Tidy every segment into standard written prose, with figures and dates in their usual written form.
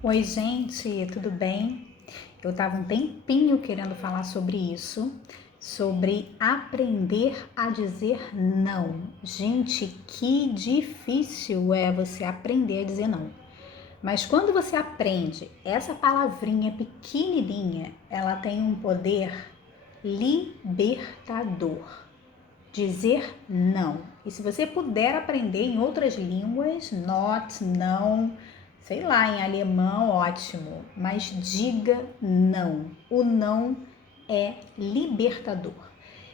Oi, gente, tudo bem? Eu estava um tempinho querendo falar sobre isso, sobre aprender a dizer não. Gente, que difícil é você aprender a dizer não. Mas quando você aprende, essa palavrinha pequenininha, ela tem um poder libertador. Dizer não. E se você puder aprender em outras línguas, not, não, sei lá, em alemão, ótimo. Mas diga não. O não é libertador.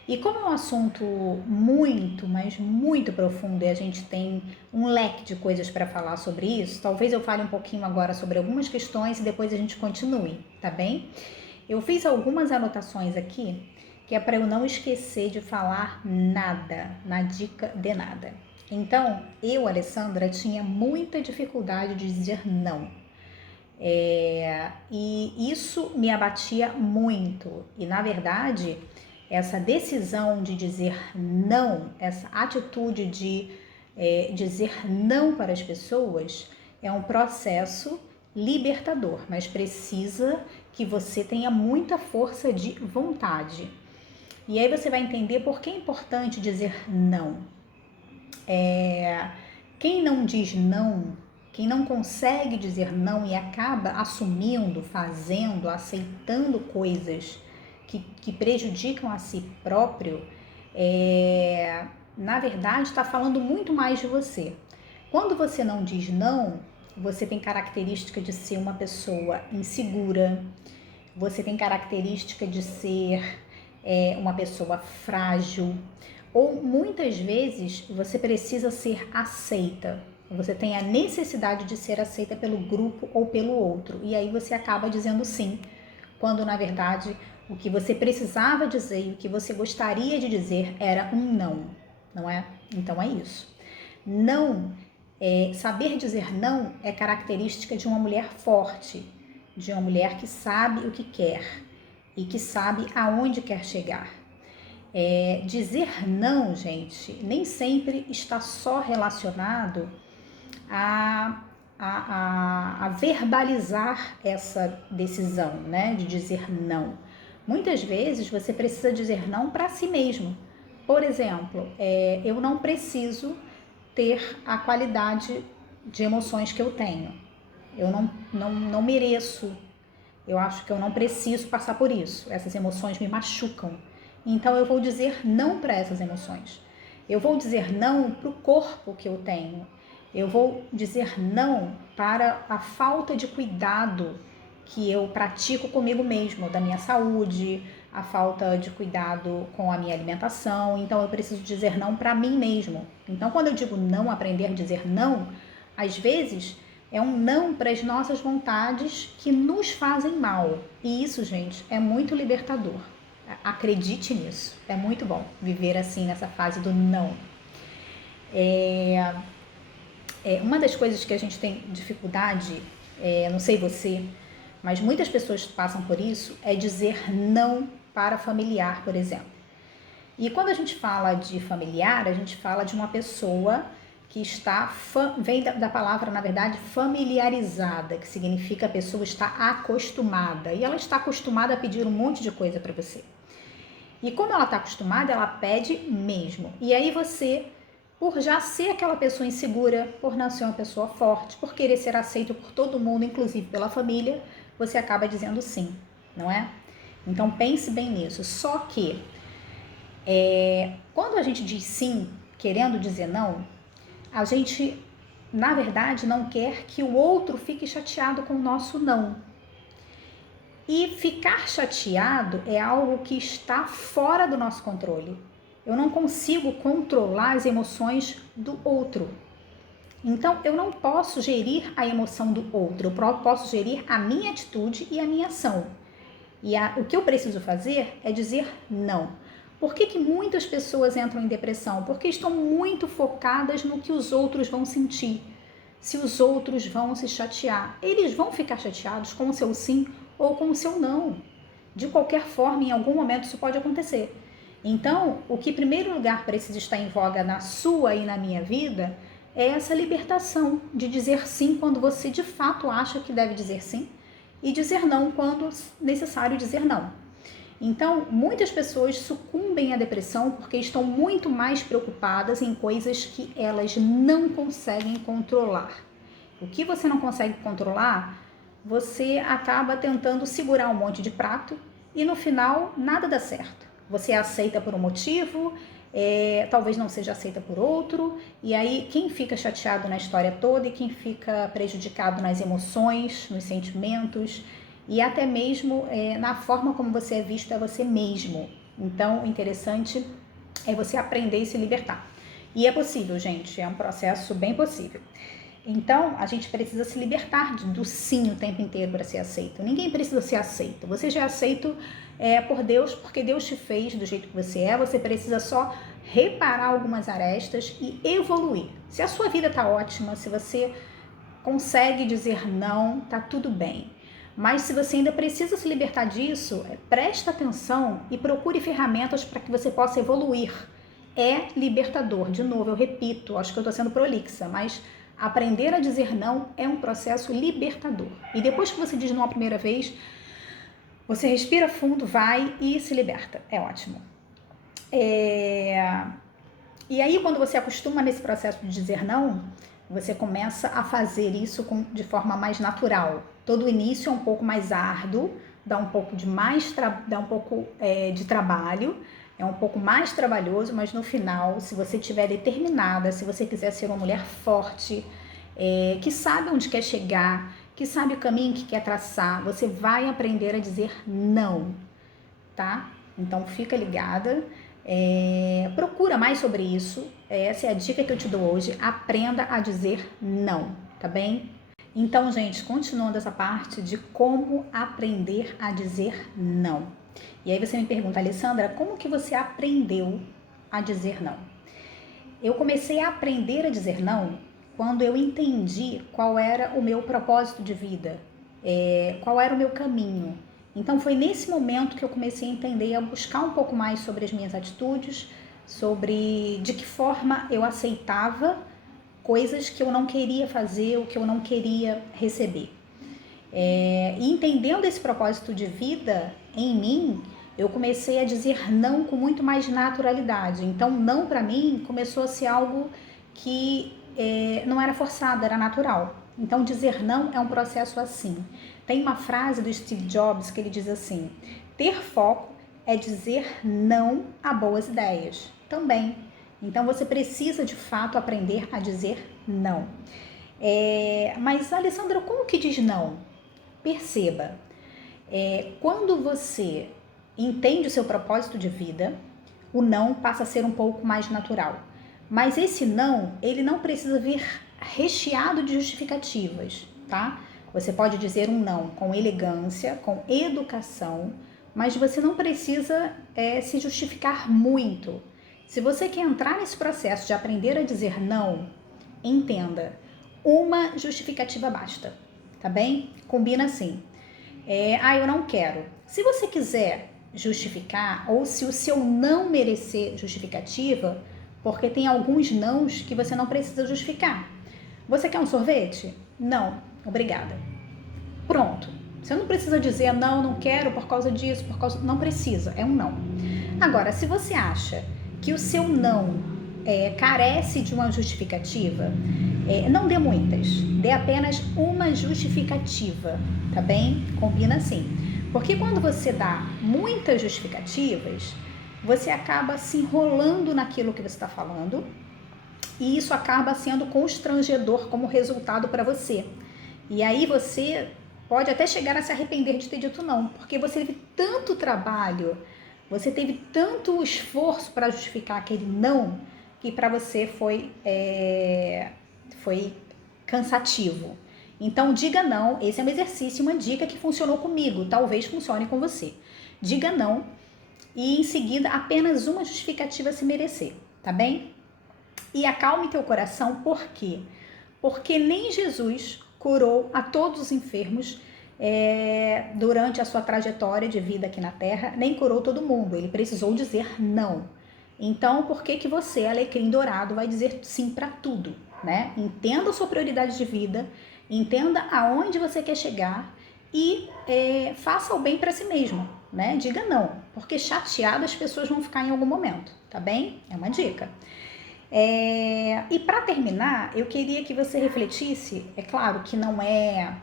E como é um assunto muito, mas muito profundo e a gente tem um leque de coisas para falar sobre isso, talvez eu fale um pouquinho agora sobre algumas questões e depois a gente continue, tá bem? Eu fiz algumas anotações aqui que é para eu não esquecer de falar nada, na dica de nada. Então, eu, Alessandra, tinha muita dificuldade de dizer não. E isso me abatia muito. E, na verdade, essa decisão de dizer não, essa atitude de dizer não para as pessoas, é um processo libertador, mas precisa que você tenha muita força de vontade. E aí você vai entender por que é importante dizer não. Quem não diz não, quem não consegue dizer não e acaba assumindo, fazendo, aceitando coisas que prejudicam a si próprio, na verdade está falando muito mais de você. Quando você não diz não, você tem característica de ser uma pessoa insegura, você tem característica de ser uma pessoa frágil, ou muitas vezes você precisa ser aceita. Você tem a necessidade de ser aceita pelo grupo ou pelo outro, e aí você acaba dizendo sim, quando na verdade o que você precisava dizer e o que você gostaria de dizer era um não, não é? Então é isso. Não, saber dizer não é característica de uma mulher forte, de uma mulher que sabe o que quer e que sabe aonde quer chegar. Dizer não, gente, nem sempre está só relacionado a verbalizar essa decisão, né, de dizer não. Muitas vezes você precisa dizer não para si mesmo. Por exemplo, eu não preciso ter a qualidade de emoções que eu tenho. Eu não mereço. Eu acho que eu não preciso passar por isso. Essas emoções me machucam. Então eu vou dizer não para essas emoções. Eu vou dizer não para o corpo que eu tenho. Eu vou dizer não para a falta de cuidado que eu pratico comigo mesmo, da minha saúde, a falta de cuidado com a minha alimentação. Então eu preciso dizer não para mim mesmo. Então quando eu digo não, aprender a dizer não, às vezes é um não para as nossas vontades que nos fazem mal. E isso, gente, é muito libertador. Acredite nisso. É muito bom viver assim nessa fase do não. Uma das coisas que a gente tem dificuldade, não sei você, mas muitas pessoas passam por isso, é dizer não para familiar, por exemplo. E quando a gente fala de familiar, a gente fala de uma pessoa que está, vem da palavra, na verdade, familiarizada, que significa a pessoa está acostumada. E ela está acostumada a pedir um monte de coisa para você. E como ela está acostumada, ela pede mesmo. E aí você, por já ser aquela pessoa insegura, por não ser uma pessoa forte, por querer ser aceito por todo mundo, inclusive pela família, você acaba dizendo sim, não é? Então pense bem nisso. Só que quando a gente diz sim, querendo dizer não, a gente, na verdade, não quer que o outro fique chateado com o nosso não. E ficar chateado é algo que está fora do nosso controle. Eu não consigo controlar as emoções do outro. Então, eu não posso gerir a emoção do outro, eu posso gerir a minha atitude e a minha ação. E o que eu preciso fazer é dizer não. Por que muitas pessoas entram em depressão? Porque estão muito focadas no que os outros vão sentir. Se os outros vão se chatear, eles vão ficar chateados com o seu sim ou com o seu não. De qualquer forma, em algum momento isso pode acontecer. Então, o que em primeiro lugar precisa estar em voga na sua e na minha vida é essa libertação de dizer sim quando você de fato acha que deve dizer sim e dizer não quando necessário dizer não. Então, muitas pessoas sucumbem à depressão porque estão muito mais preocupadas em coisas que elas não conseguem controlar. O que você não consegue controlar, você acaba tentando segurar um monte de prato e no final nada dá certo. Você é aceita por um motivo, talvez não seja aceita por outro, e aí quem fica chateado na história toda e quem fica prejudicado nas emoções, nos sentimentos e até mesmo na forma como você é visto é você mesmo. Então, o interessante é você aprender e se libertar. E é possível, gente, é um processo bem possível. Então, a gente precisa se libertar do sim o tempo inteiro para ser aceito. Ninguém precisa ser aceito. Você já é aceito por Deus, porque Deus te fez do jeito que você é. Você precisa só reparar algumas arestas e evoluir. Se a sua vida está ótima, se você consegue dizer não, tá tudo bem. Mas se você ainda precisa se libertar disso, presta atenção e procure ferramentas para que você possa evoluir. É libertador. De novo, eu repito, acho que eu estou sendo prolixa, mas aprender a dizer não é um processo libertador. E depois que você diz não a primeira vez, você respira fundo, vai e se liberta. É ótimo. E aí, quando você acostuma nesse processo de dizer não, você começa a fazer isso de forma mais natural. Todo início é um pouco mais árduo, dá um pouco de trabalho, é um pouco mais trabalhoso, mas no final, se você estiver determinada, se você quiser ser uma mulher forte, que sabe onde quer chegar, que sabe o caminho que quer traçar, você vai aprender a dizer não, tá? Então fica ligada, procura mais sobre isso, essa é a dica que eu te dou hoje, aprenda a dizer não, tá bem? Então, gente, continuando essa parte de como aprender a dizer não. E aí você me pergunta, Alessandra, como que você aprendeu a dizer não? Eu comecei a aprender a dizer não quando eu entendi qual era o meu propósito de vida, qual era o meu caminho. Então foi nesse momento que eu comecei a entender, a buscar um pouco mais sobre as minhas atitudes, sobre de que forma eu aceitava coisas que eu não queria fazer, ou que eu não queria receber. E entendendo esse propósito de vida em mim, eu comecei a dizer não com muito mais naturalidade. Então, não para mim começou a ser algo que não era forçado, era natural. Então, dizer não é um processo assim. Tem uma frase do Steve Jobs que ele diz assim: ter foco é dizer não a boas ideias. Também. Então, você precisa de fato aprender a dizer não. Mas, Alessandra, como que diz não? Perceba, quando você entende o seu propósito de vida, o não passa a ser um pouco mais natural. Mas esse não, ele não precisa vir recheado de justificativas, tá? Você pode dizer um não com elegância, com educação, mas você não precisa se justificar muito. Se você quer entrar nesse processo de aprender a dizer não, entenda, uma justificativa basta, tá bem? Combina assim. Eu não quero. Se você quiser justificar, ou se o seu não merecer justificativa, porque tem alguns nãos que você não precisa justificar. Você quer um sorvete? Não, obrigada. Pronto. Você não precisa dizer não quero por causa disso, não precisa, é um não. Agora, se você acha que o seu não carece de uma justificativa, não dê muitas, dê apenas uma justificativa, tá bem? Combina assim. Porque quando você dá muitas justificativas, você acaba se enrolando naquilo que você está falando e isso acaba sendo constrangedor como resultado para você. E aí você pode até chegar a se arrepender de ter dito não, porque você teve tanto trabalho, você teve tanto esforço para justificar aquele não, que para você foi cansativo. Então, diga não. Esse é um exercício, uma dica que funcionou comigo, talvez funcione com você. Diga não e, em seguida, apenas uma justificativa se merecer, tá bem? E acalme teu coração, por quê? Porque nem Jesus curou a todos os enfermos durante a sua trajetória de vida aqui na Terra, nem curou todo mundo. Ele precisou dizer não. Então, por que você, alecrim dourado, vai dizer sim para tudo? né? Entenda a sua prioridade de vida, entenda aonde você quer chegar e faça o bem para si mesmo, né? Diga não, porque chateado as pessoas vão ficar em algum momento, tá bem? É uma dica. E para terminar, eu queria que você refletisse, é claro que não é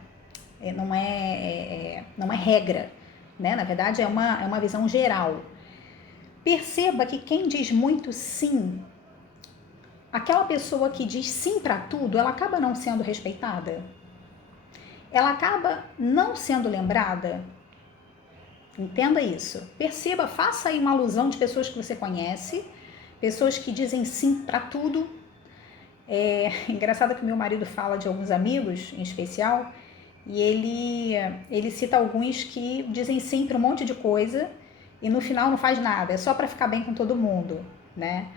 regra, né? Na verdade é uma visão geral. Perceba que quem diz muito sim, aquela pessoa que diz sim para tudo, ela acaba não sendo respeitada. Ela acaba não sendo lembrada. Entenda isso. Perceba, faça aí uma alusão de pessoas que você conhece, pessoas que dizem sim para tudo. Engraçado que meu marido fala de alguns amigos, em especial, e ele cita alguns que dizem sim para um monte de coisa e no final não faz nada, é só para ficar bem com todo mundo, né?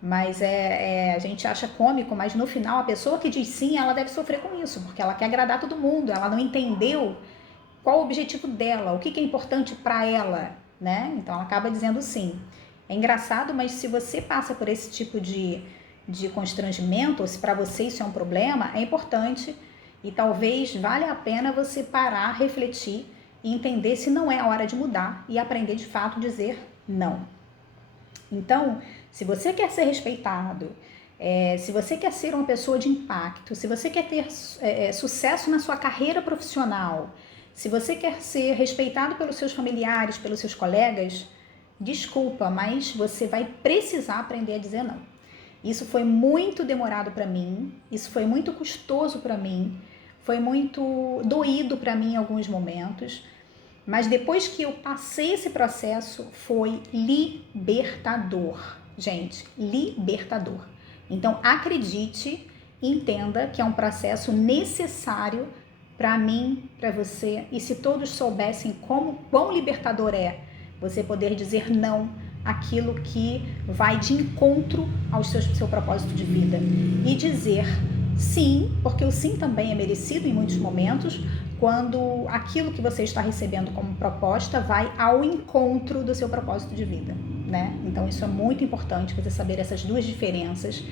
Mas a gente acha cômico, mas no final a pessoa que diz sim, ela deve sofrer com isso, porque ela quer agradar todo mundo, ela não entendeu qual o objetivo dela, o que é importante para ela, né? Então ela acaba dizendo sim. É engraçado, mas se você passa por esse tipo de constrangimento, ou se para você isso é um problema, é importante e talvez valha a pena você parar, refletir e entender se não é a hora de mudar e aprender de fato a dizer não. Então, se você quer ser respeitado, se você quer ser uma pessoa de impacto, se você quer ter sucesso na sua carreira profissional, se você quer ser respeitado pelos seus familiares, pelos seus colegas, desculpa, mas você vai precisar aprender a dizer não. Isso foi muito demorado para mim, isso foi muito custoso para mim, foi muito doído para mim em alguns momentos, mas depois que eu passei esse processo, foi libertador. Gente, libertador. Então, acredite, entenda que é um processo necessário para mim, para você, e se todos soubessem quão libertador é você poder dizer não àquilo que vai de encontro ao seu propósito de vida e dizer sim, porque o sim também é merecido em muitos momentos, quando aquilo que você está recebendo como proposta vai ao encontro do seu propósito de vida, né? Então isso é muito importante, você saber essas duas diferenças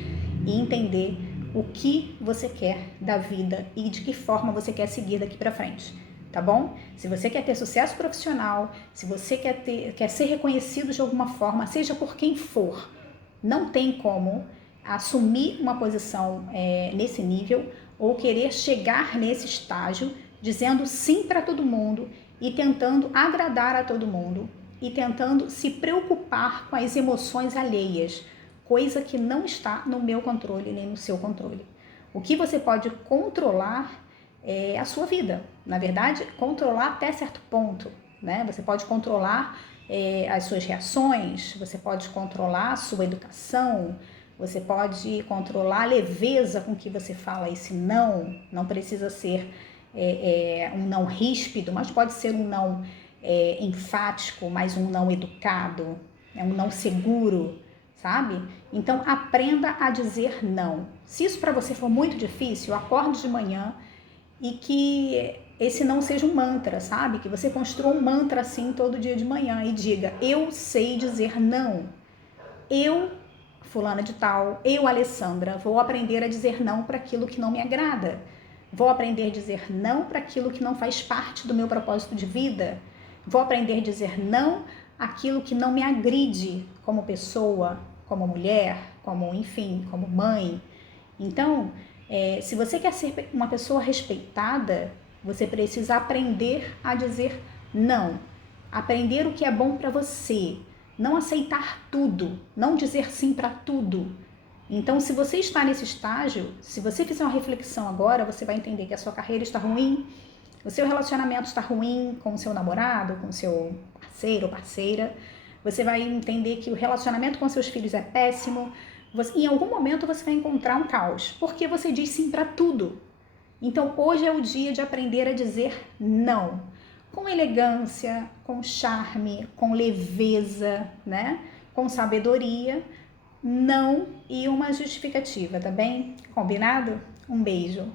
e entender o que você quer da vida e de que forma você quer seguir daqui para frente, tá bom? Se você quer ter sucesso profissional, se você quer ser reconhecido de alguma forma, seja por quem for, não tem como assumir uma posição nesse nível ou querer chegar nesse estágio dizendo sim para todo mundo e tentando agradar a todo mundo e tentando se preocupar com as emoções alheias, coisa que não está no meu controle nem no seu controle. O que você pode controlar é a sua vida. Na verdade, controlar até certo ponto, né? Você pode controlar as suas reações, você pode controlar a sua educação, você pode controlar a leveza com que você fala esse não precisa ser um não ríspido, mas pode ser um não enfático, mas um não educado, um não seguro, sabe? Então aprenda a dizer não. Se isso para você for muito difícil, acorde de manhã e que esse não seja um mantra, sabe? Que você construa um mantra assim todo dia de manhã e diga: eu sei dizer não. Eu, fulana de tal, eu, Alessandra, vou aprender a dizer não para aquilo que não me agrada. Vou aprender a dizer não para aquilo que não faz parte do meu propósito de vida. Vou aprender a dizer não àquilo que não me agride como pessoa, como mulher, como mãe. Então, se você quer ser uma pessoa respeitada, você precisa aprender a dizer não. Aprender o que é bom para você. Não aceitar tudo, não dizer sim para tudo. Então, se você está nesse estágio, se você fizer uma reflexão agora, você vai entender que a sua carreira está ruim, o seu relacionamento está ruim com o seu namorado, com o seu parceiro ou parceira. Você vai entender que o relacionamento com seus filhos é péssimo. Em algum momento você vai encontrar um caos, porque você diz sim para tudo. Então, hoje é o dia de aprender a dizer não. Com elegância, com charme, com leveza, né? Com sabedoria, não e uma justificativa, tá bem? Combinado? Um beijo!